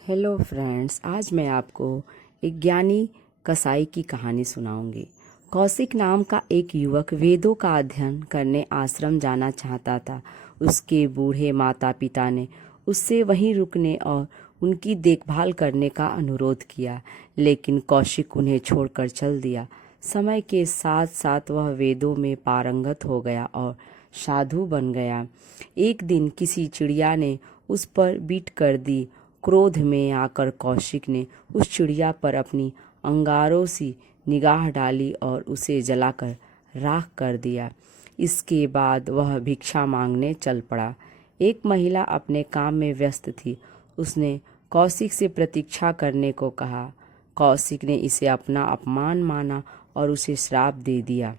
Hello friends, आज मैं आपको एक ज्ञानी कसाई की कहानी सुनाऊंगी। कौशिक नाम का एक युवक वेदों का अध्ययन करने आश्रम जाना चाहता था। उसके बूढ़े माता पिता ने उससे वहीं रुकने और उनकी देखभाल करने का अनुरोध किया, लेकिन कौशिक उन्हें छोड़कर चल दिया। समय के साथ साथ वह वेदों में पारंगत हो गया और साधु बन गया। एक दिन किसी चिड़िया ने उस पर बीट कर दी। क्रोध में आकर कौशिक ने उस चिड़िया पर अपनी अंगारों सी निगाह डाली और उसे जलाकर राख कर दिया। इसके बाद वह भिक्षा मांगने चल पड़ा। एक महिला अपने काम में व्यस्त थी। उसने कौशिक से प्रतीक्षा करने को कहा। कौशिक ने इसे अपना अपमान माना और उसे श्राप दे दिया।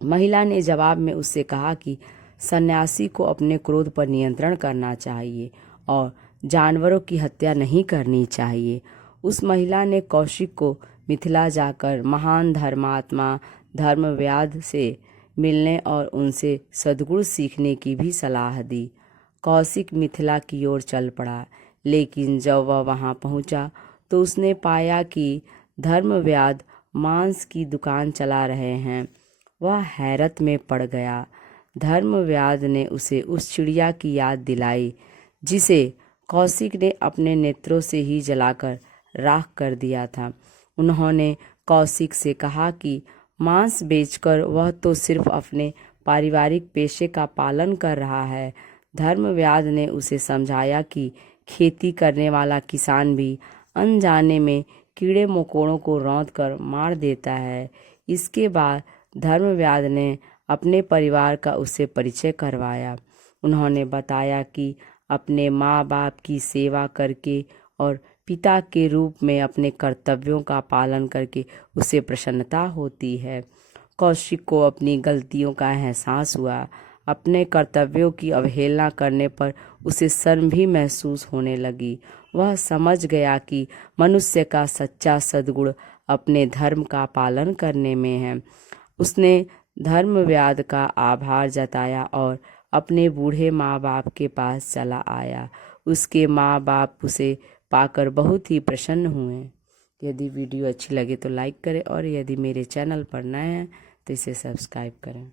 महिला ने जवाब में उससे कहा कि सन्यासी को अपने क्रोध पर नियंत्रण करना चाहिए और जानवरों की हत्या नहीं करनी चाहिए। उस महिला ने कौशिक को मिथिला जाकर महान धर्मात्मा धर्मव्याध से मिलने और उनसे सद्गुण सीखने की भी सलाह दी। कौशिक मिथिला की ओर चल पड़ा, लेकिन जब वह वहां पहुंचा तो उसने पाया कि धर्मव्याध मांस की दुकान चला रहे हैं। वह हैरत में पड़ गया। धर्मव्याध ने उसे उस चिड़िया की याद दिलाई जिसे कौशिक ने अपने नेत्रों से ही जलाकर राख कर दिया था। उन्होंने कौशिक से कहा कि मांस बेचकर वह तो सिर्फ अपने पारिवारिक पेशे का पालन कर रहा है। धर्मव्याध ने उसे समझाया कि खेती करने वाला किसान भी अनजाने में कीड़े मकोड़ों को रौंद कर मार देता है। इसके बाद धर्मव्याध ने अपने परिवार का उससे परिचय करवाया। उन्होंने बताया कि अपने माँ बाप की सेवा करके और पिता के रूप में अपने कर्तव्यों का पालन करके उसे प्रसन्नता होती है। कौशिक को अपनी गलतियों का एहसास हुआ। अपने कर्तव्यों की अवहेलना करने पर उसे शर्म भी महसूस होने लगी। वह समझ गया कि मनुष्य का सच्चा सद्गुण अपने धर्म का पालन करने में है। उसने धर्मव्याध का आभार जताया और अपने बूढ़े माँ बाप के पास चला आया। उसके माँ बाप उसे पाकर बहुत ही प्रसन्न हुए। यदि वीडियो अच्छी लगे तो लाइक करें और यदि मेरे चैनल पर नए हैं तो इसे सब्सक्राइब करें।